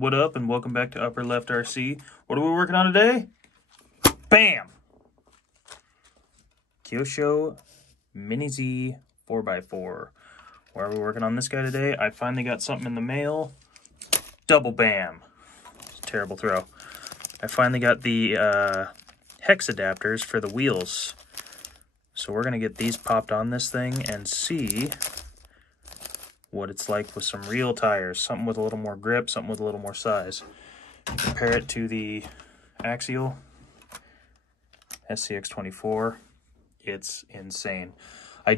What up, and welcome back to Upper Left RC. What are we working on today? Bam! Kyosho Mini Z 4x4. Why are we working on this guy today? I finally got something in the mail. Double bam. It's a terrible throw. I finally got the hex adapters for the wheels. So we're going to get these popped on this thing and see what it's like with some real tires. Something with a little more grip, something with a little more size. Compare it to the Axial SCX24. It's insane. I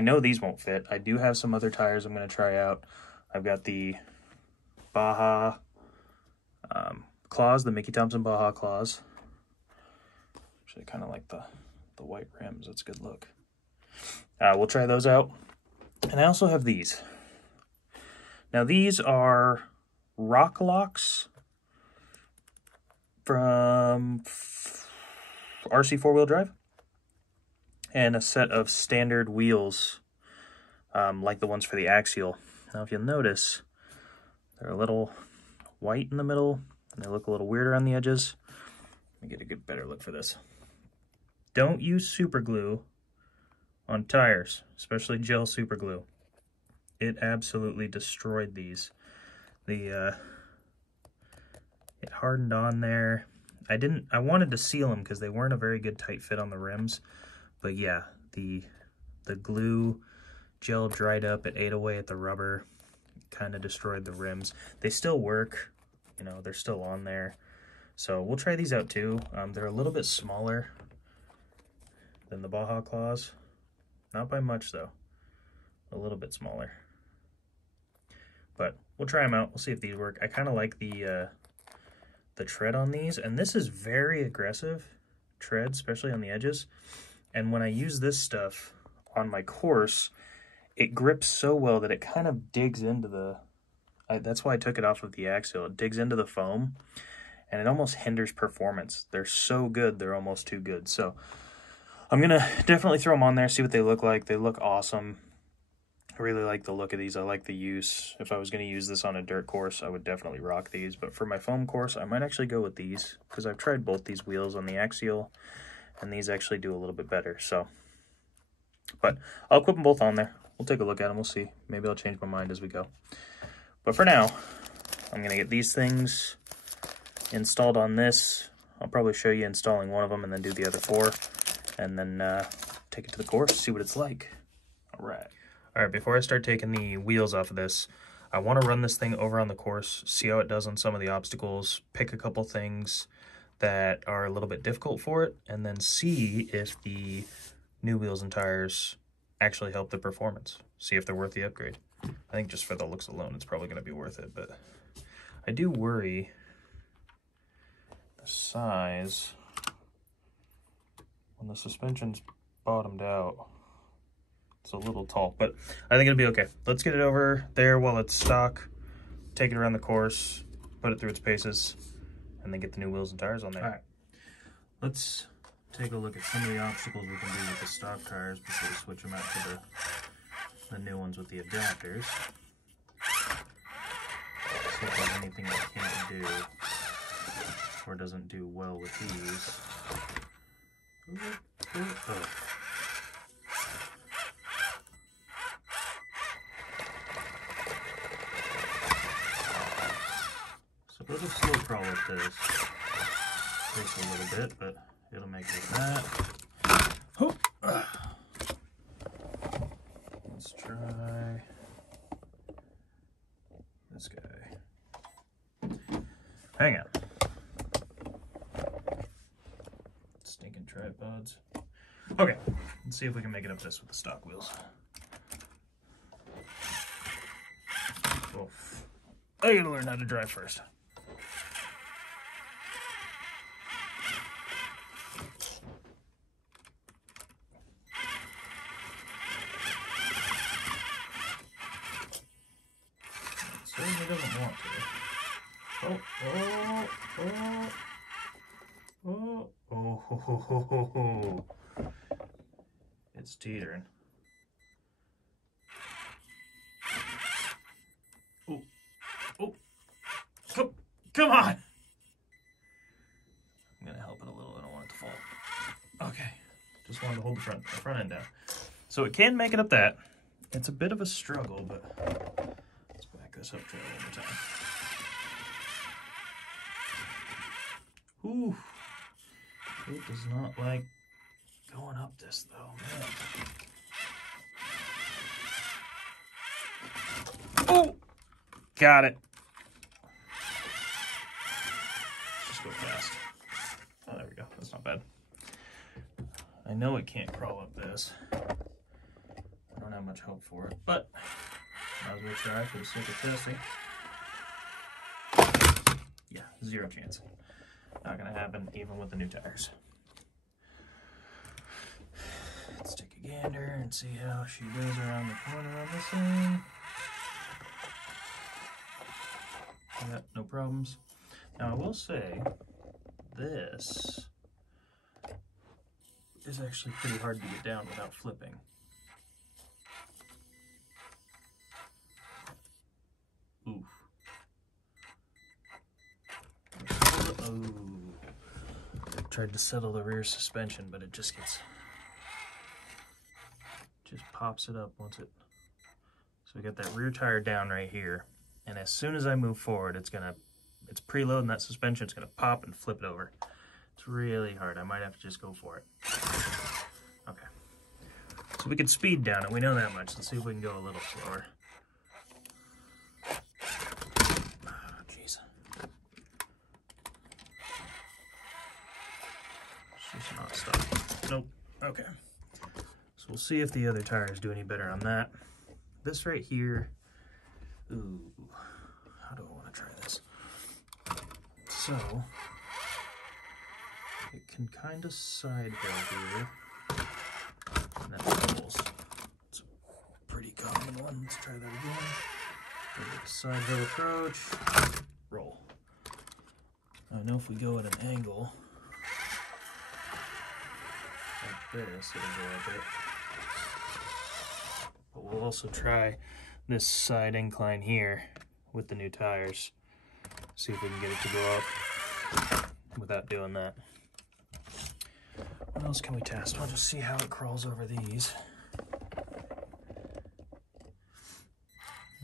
know these won't fit. I do have some other tires I'm going to try out. I've got the Baja claws, the Mickey Thompson Baja claws. Actually, I kind of like the white rims. That's a good look. We'll try those out. And I also have these. Now these are rock locks from RC 4-wheel drive, and a set of standard wheels like the ones for the Axial. Now if you'll notice, they're a little white in the middle and they look a little weirder on the edges. Let me get a better look for this. Don't use super glue on tires, especially gel super glue. It absolutely destroyed these. It hardened on there. I wanted to seal them because they weren't a very good tight fit on the rims. But yeah, the glue gel dried up, it ate away at the rubber, kind of destroyed the rims. They still work, you know, they're still on there. So we'll try these out too. They're a little bit smaller than the Baja claws. Not by much though, a little bit smaller. But we'll try them out. We'll see if these work. I kind of like the tread on these, and this is very aggressive tread, especially on the edges. And when I use this stuff on my course, it grips so well that it kind of digs into the, that's why I took it off of the Axial. It digs into the foam, and it almost hinders performance. They're so good, they're almost too good. So I'm going to definitely throw them on there, see what they look like. They look awesome. I really like the look of these. I like the use. If I was going to use this on a dirt course, I would definitely rock these. But for my foam course, I might actually go with these because I've tried both these wheels on the Axial, and these actually do a little bit better. So, but I'll put them both on there. We'll take a look at them. We'll see. Maybe I'll change my mind as we go. But for now, I'm going to get these things installed on this. I'll probably show you installing one of them and then do the other four. And then take it to the course, see what it's like. All right, before I start taking the wheels off of this, I want to run this thing over on the course, see how it does on some of the obstacles, pick a couple things that are a little bit difficult for it, and then see if the new wheels and tires actually help the performance. See if they're worth the upgrade. I think just for the looks alone, it's probably going to be worth it, but I do worry the size. When the suspension's bottomed out, it's a little tall, but I think it'll be okay. Let's get it over there while it's stock, take it around the course, put it through its paces, and then get the new wheels and tires on there. All right, let's take a look at some of the obstacles we can do with the stock tires before we switch them out to the new ones with the adapters. See if there's anything I can't do or doesn't do well with these. So there's a slow crawl with this. Takes a little bit, but it'll make it that. Let's try this guy. Hang on. Stinking tripods. Okay, let's see if we can make it up this with the stock wheels. Well, I gotta learn how to drive first. It certainly doesn't want to. Oh. It's teetering. Oh. Come on! I'm gonna help it a little, I don't want it to fall. Okay, just wanted to hold the front end down. So it can make it up that. It's a bit of a struggle, but let's back this up to it one more time. Ooh, it does not like going up this though, man. Oh, got it. Just go fast. Oh, there we go. That's not bad. I know it can't crawl up this. I don't have much hope for it, but might as well try for the sake of testing. Yeah, 0 chance. Not gonna happen even with the new tires. Let's take a gander and see how she goes around the corner on this thing. Yeah, no problems. Now I will say, this is actually pretty hard to get down without flipping. Oof. Oh. Tried to settle the rear suspension, but it just pops it up once it. So we got that rear tire down right here, and as soon as I move forward, it's preloading that suspension. It's gonna pop and flip it over. It's really hard. I might have to just go for it. Okay. So we can speed down it. We know that much. Let's see if we can go a little slower. Just not stop. Nope. Okay. So we'll see if the other tires do any better on that. This right here. Ooh. How do I want to try this? So it can kind of side hill here. And that doubles. It's a pretty common one. Let's try that again. Side hill approach. Roll. I know if we go at an angle like this, it'll go up it. But we'll also try this side incline here with the new tires. See if we can get it to go up without doing that. What else can we test? I'll just see how it crawls over these.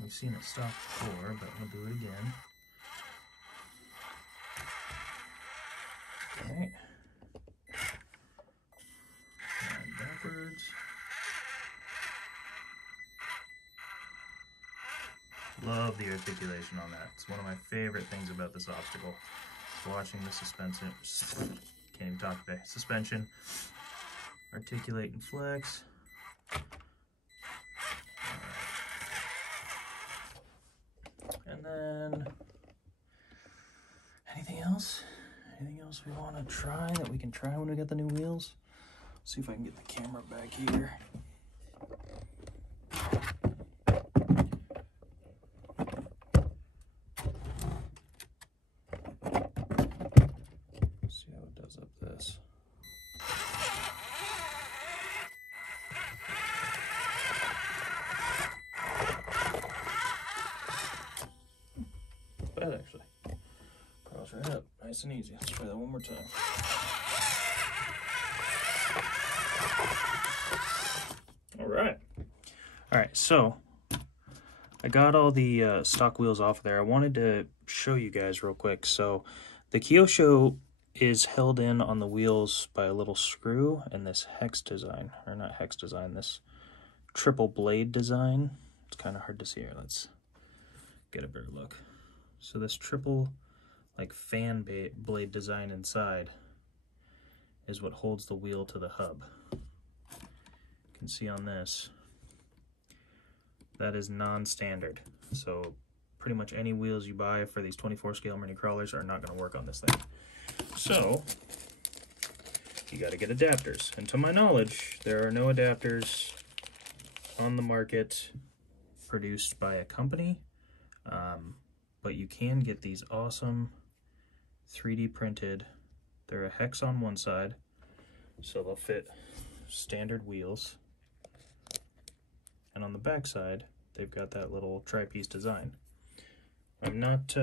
We've seen it stop before, but we'll do it again. Alright. And backwards. Love the articulation on that. It's one of my favorite things about this obstacle. Watching the suspension. Can't even talk today. Suspension. Articulate and flex. And then anything else? Anything else we want to try that we can try when we get the new wheels? See if I can get the camera back here. See how it does up this. Bad actually. Crawls right up, nice and easy. Let's try that one more time. All right, so I got all the stock wheels off there. I wanted to show you guys real quick. So the Kyosho is held in on the wheels by a little screw and this hex design, or not hex design, this triple blade design. It's kind of hard to see here. Let's get a better look. So this triple like fan blade design inside is what holds the wheel to the hub. You can see on this, that is non-standard. So pretty much any wheels you buy for these 24 scale mini crawlers are not going to work on this thing. So you got to get adapters. And to my knowledge, there are no adapters on the market produced by a company, but you can get these awesome 3D printed. They're a hex on one side, so they'll fit standard wheels. And on the back side, they've got that little tri-piece design. I'm not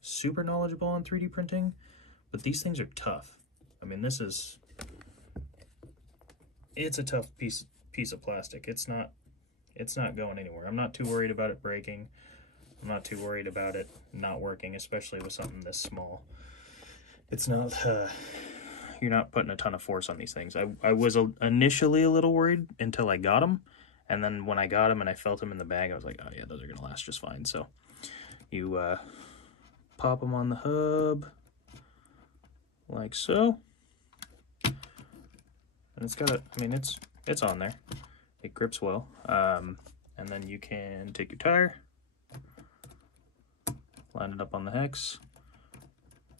super knowledgeable on 3D printing, but these things are tough. I mean, it's a tough piece of plastic. It's not going anywhere. I'm not too worried about it breaking. I'm not too worried about it not working, especially with something this small. It's not, you're not putting a ton of force on these things. I was initially a little worried until I got them. And then when I got them and I felt them in the bag, I was like, oh yeah, those are gonna last just fine. So you pop them on the hub like so. And it's got a, I mean, it's on there. It grips well. And then you can take your tire, line it up on the hex,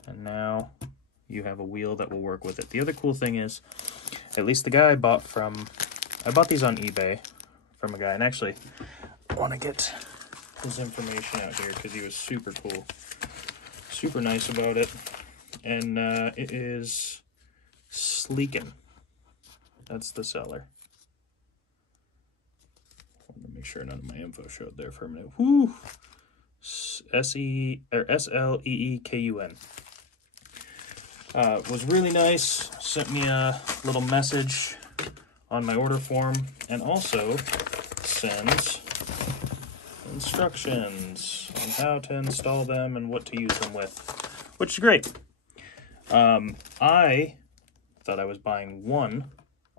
and now you have a wheel that will work with it. The other cool thing is, at least the guy I bought these on eBay from a guy, and actually I want to get his information out here because he was super cool, super nice about it. And it is Sleekin. That's the seller. I want to make sure none of my info showed there for a minute. Whoo! SLEEKUN. Was really nice. Sent me a little message on my order form, and also sends instructions on how to install them and what to use them with, which is great. I thought I was buying one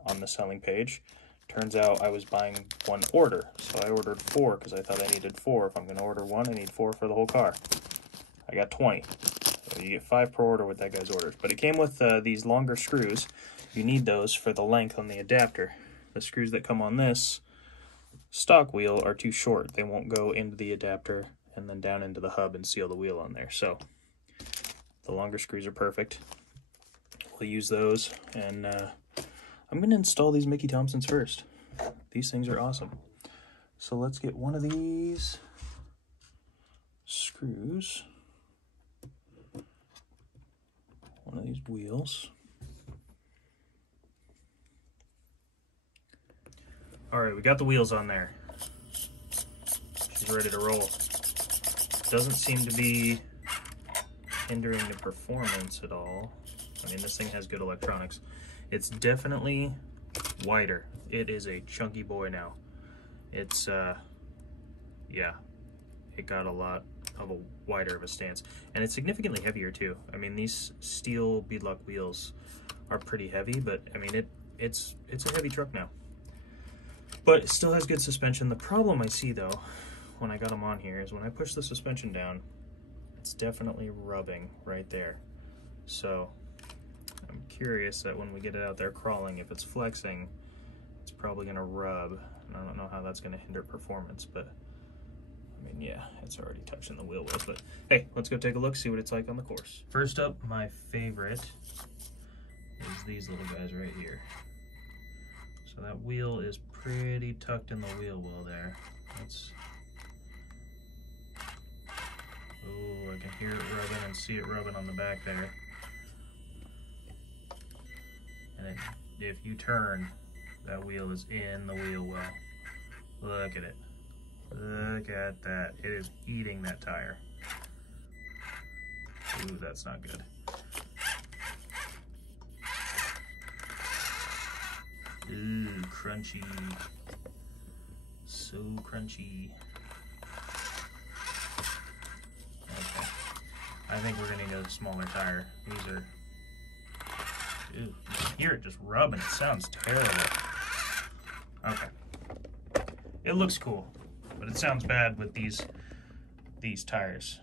on the selling page. Turns out I was buying one order, so I ordered 4 because I thought I needed 4. If I'm going to order 1, I need 4 for the whole car. I got 20. So you get 5 per order with that guy's orders. But it came with these longer screws. You need those for the length on the adapter. The screws that come on this stock wheel are too short. They won't go into the adapter and then down into the hub and seal the wheel on there. So the longer screws are perfect. We'll use those, and I'm going to install these Mickey Thompsons first. These things are awesome. So let's get one of these screws, one of these wheels. All right, we got the wheels on there. She's ready to roll. Doesn't seem to be hindering the performance at all. I mean, this thing has good electronics. It's definitely wider. It is a chunky boy now. It's, yeah, it got a lot of a wider of a stance. And it's significantly heavier too. I mean, these steel beadlock wheels are pretty heavy, but I mean, it's a heavy truck now. But it still has good suspension. The problem I see though, when I got them on here, is when I push the suspension down, it's definitely rubbing right there. So I'm curious that when we get it out there crawling, if it's flexing, it's probably gonna rub. And I don't know how that's gonna hinder performance, but I mean, yeah, it's already touching the wheel wells. But hey, let's go take a look, see what it's like on the course. First up, my favorite is these little guys right here. So that wheel is pretty tucked in the wheel well there. That's, oh, I can hear it rubbing and see it rubbing on the back there. And if you turn, that wheel is in the wheel well. Look at it. Look at that. It is eating that tire. Ooh, that's not good. Ooh, crunchy. So crunchy. Okay. I think we're gonna need a smaller tire. These are, ooh, you can hear it just rubbing. It sounds terrible. Okay. It looks cool, but it sounds bad with these tires.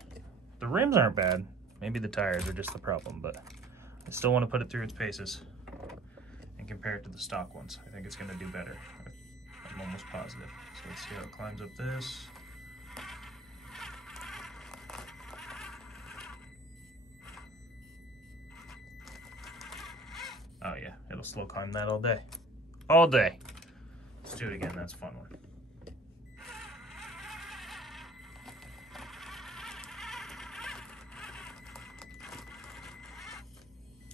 The rims aren't bad. Maybe the tires are just the problem, but I still want to put it through its paces and compare it to the stock ones. I think it's going to do better. I'm almost positive. So let's see how it climbs up this. Oh yeah, it'll slow climb that all day. All day. Let's do it again, that's a fun one.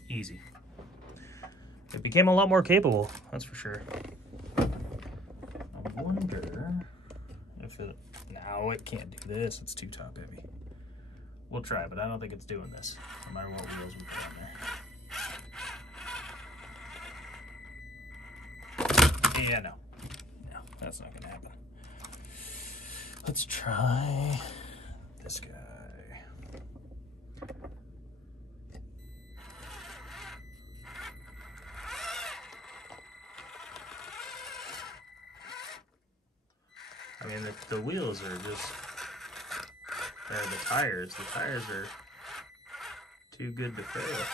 Easy. It became a lot more capable, that's for sure. I wonder if it, no, it can't do this, it's too top heavy. We'll try, but I don't think it's doing this, no matter what wheels we put on there. Yeah, no. No, that's not gonna happen. Let's try this guy. I mean, the wheels are just, the tires are too good to fail.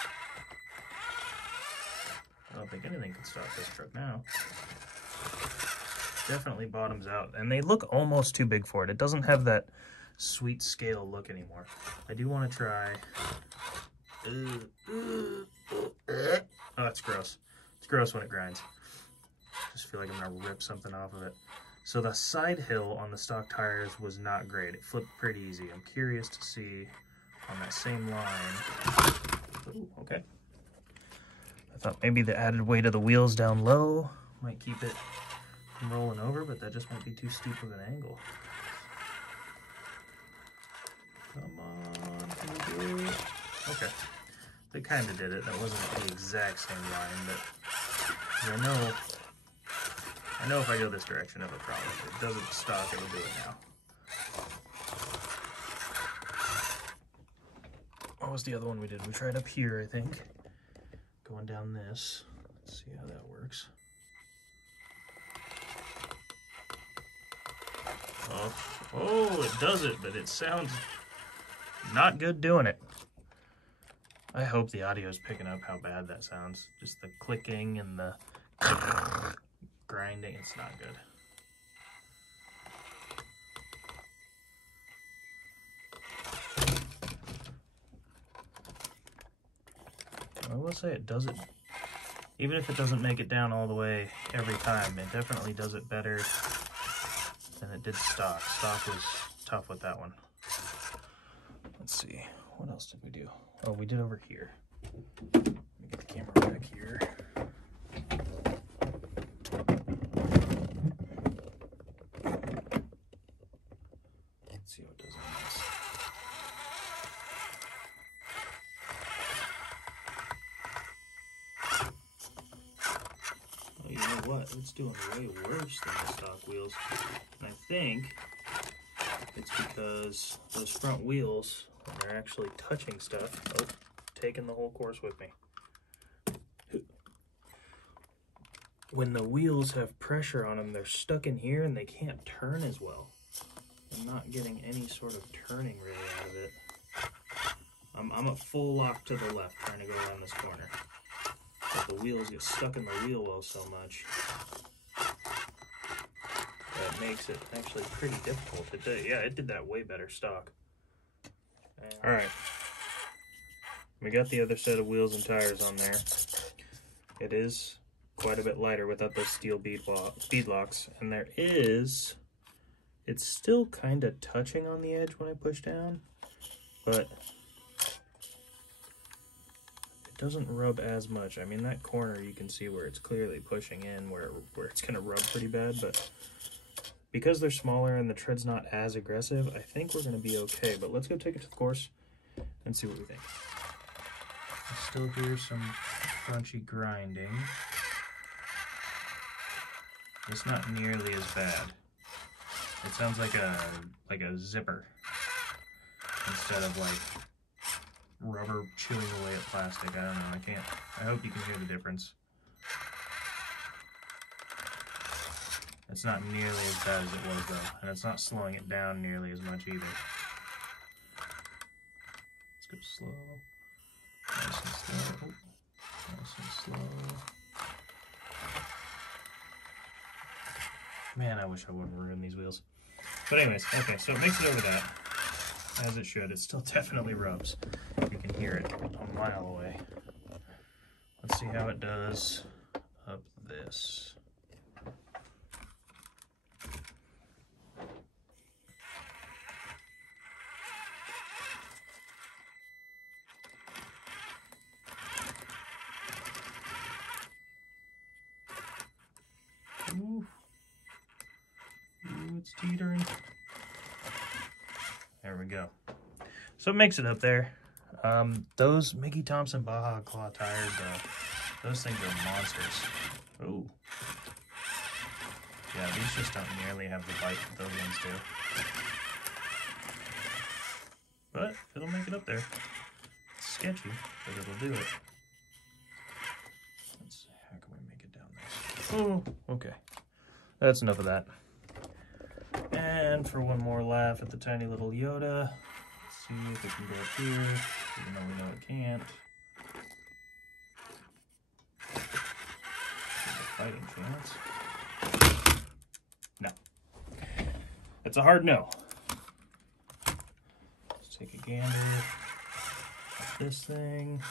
I don't think anything can stop this truck now. Definitely bottoms out, and they look almost too big for it. It doesn't have that sweet scale look anymore. I do want to try. Oh, that's gross. It's gross when it grinds. Just feel like I'm gonna rip something off of it. So the side hill on the stock tires was not great. It flipped pretty easy. I'm curious to see on that same line. Ooh, okay. I thought maybe the added weight of the wheels down low might keep it from rolling over, but that just might be too steep of an angle. Come on, can you do it? Okay. They kind of did it. That wasn't the exact same line, but I know if I go this direction, it'll probably. If it doesn't stop, it'll do it now. What was the other one we did? We tried up here, I think. Going down this. Let's see how that works. Oh, it does it, but it sounds not good doing it. I hope the audio is picking up how bad that sounds. Just the clicking and the grinding, it's not good. I will say it does it, even if it doesn't make it down all the way every time, it definitely does it better than it did stock. Stock was tough with that one. Let's see, what else did we do? Oh, we did over here. Let me get the camera back here. Let's see what it does on this. Oh, you know what? It's doing way worse than the stock wheels. And I think it's because those front wheels, when they're actually touching stuff, oh, taking the whole course with me. When the wheels have pressure on them, they're stuck in here and they can't turn as well. I'm not getting any sort of turning really out of it. I'm at full lock to the left trying to go around this corner. But the wheels get stuck in the wheel well so much that makes it actually pretty difficult. Yeah, it did that way better stock. Alright. We got the other set of wheels and tires on there. It is quite a bit lighter without those steel bead locks. And it's still kind of touching on the edge when I push down, but it doesn't rub as much. I mean, that corner you can see where it's clearly pushing in, where it's going to rub pretty bad, but because they're smaller and the tread's not as aggressive, I think we're going to be okay. But let's go take it to the course and see what we think. I still hear some crunchy grinding. It's not nearly as bad. It sounds like a zipper instead of like rubber chewing away at plastic. I don't know. I hope you can hear the difference. It's not nearly as bad as it was though, and it's not slowing it down nearly as much either. Let's go slow. Nice and slow. Oh, nice and slow. Man, I wish I wouldn't ruin these wheels. But anyways, okay, so it makes it over that, as it should. It still definitely rubs. You can hear it a mile away. Let's see how it does up this. Ooh. Ooh, it's teetering. There we go. So it makes it up there. Those Mickey Thompson Baja Claw tires, those things are monsters. Ooh. Yeah, these just don't nearly have the bite that those ones do. But it'll make it up there. It's sketchy, but it'll do it. Let's see, how can we make it down this? Oh, okay. That's enough of that. And for one more laugh at the tiny little Yoda, let's see if it can go up here, even though we know it can't. There's a fighting chance. No. It's a hard no. Let's take a gander at this thing.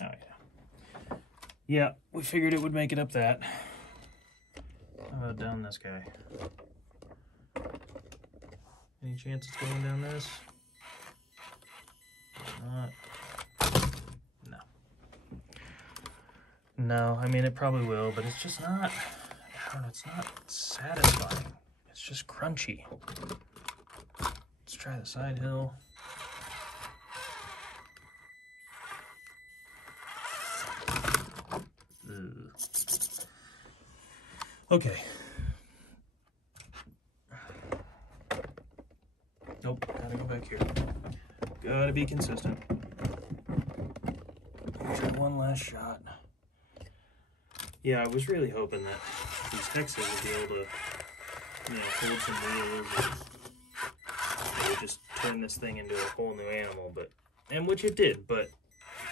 Oh yeah. Yeah, we figured it would make it up that. How about down this guy? Any chance it's going down this? Not. No. No, I mean it probably will, but it's just not, I don't know, it's not satisfying. It's just crunchy. Let's try the side hill. Ugh. Okay. Nope, gotta go back here. Gotta be consistent. Try one last shot. Yeah, I was really hoping that these hexes would be able to, hold some wheels and maybe just turn this thing into a whole new animal, and which it did, but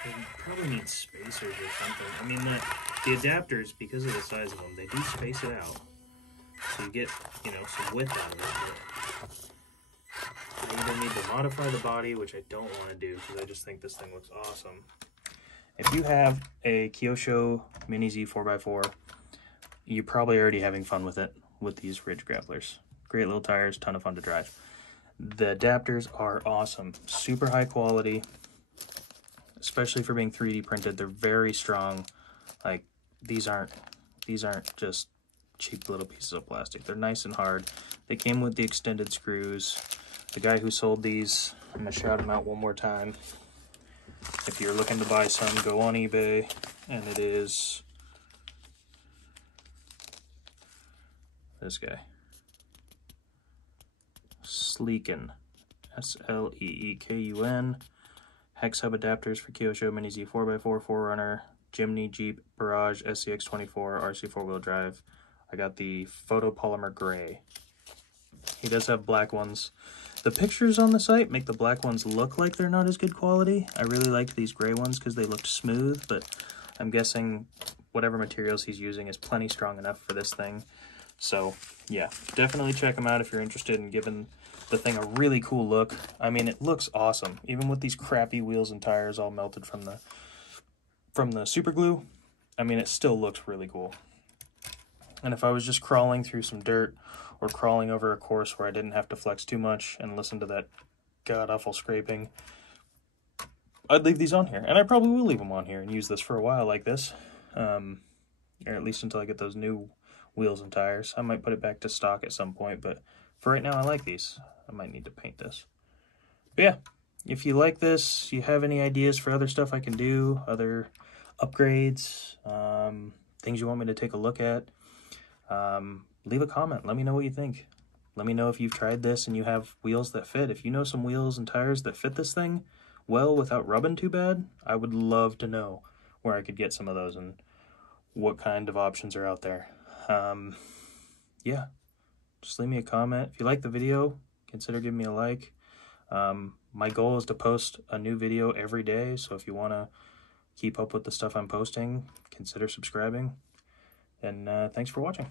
it probably needs spacers or something. I mean, the adapters, because of the size of them, they do space it out. So you get, some width out of it. But I either need to modify the body, which I don't want to do because I just think this thing looks awesome. If you have a Kyosho Mini Z 4x4, you're probably already having fun with it, with these Ridge Grapplers. Great little tires, ton of fun to drive. The adapters are awesome, super high quality, especially for being 3D printed. They're very strong. Like, these aren't just cheap little pieces of plastic. They're nice and hard. They came with the extended screws. The guy who sold these, I'm gonna shout him out one more time. If you're looking to buy some, go on eBay, and it is this guy, Sleekun, S-L-E-E-K-U-N, hex hub adapters for Kyosho Mini Z 4x4, 4Runner, Jimny, Jeep, Barrage, SCX24, RC 4-wheel drive. I got the photopolymer gray. He does have black ones. The pictures on the site make the black ones look like they're not as good quality. I really liked these gray ones because they looked smooth, but I'm guessing whatever materials he's using is plenty strong enough for this thing. So yeah, definitely check them out if you're interested in giving the thing a really cool look. I mean, it looks awesome, even with these crappy wheels and tires all melted from the super glue. I mean, it still looks really cool. And if I was just crawling through some dirt or crawling over a course where I didn't have to flex too much and listen to that god-awful scraping, I'd leave these on here. And I probably will leave them on here and use this for a while like this. Or at least until I get those new wheels and tires. I might put it back to stock at some point, but for right now, I like these. I might need to paint this. But yeah, if you like this, you have any ideas for other stuff I can do, other upgrades, things you want me to take a look at, leave a comment. Let me know what you think. Let me know if you've tried this and you have wheels that fit. If you know some wheels and tires that fit this thing well without rubbing too bad, I would love to know where I could get some of those and what kind of options are out there. Yeah, just leave me a comment. If you like the video, consider giving me a like. My goal is to post a new video every day, so if you want to keep up with the stuff I'm posting, consider subscribing. And thanks for watching.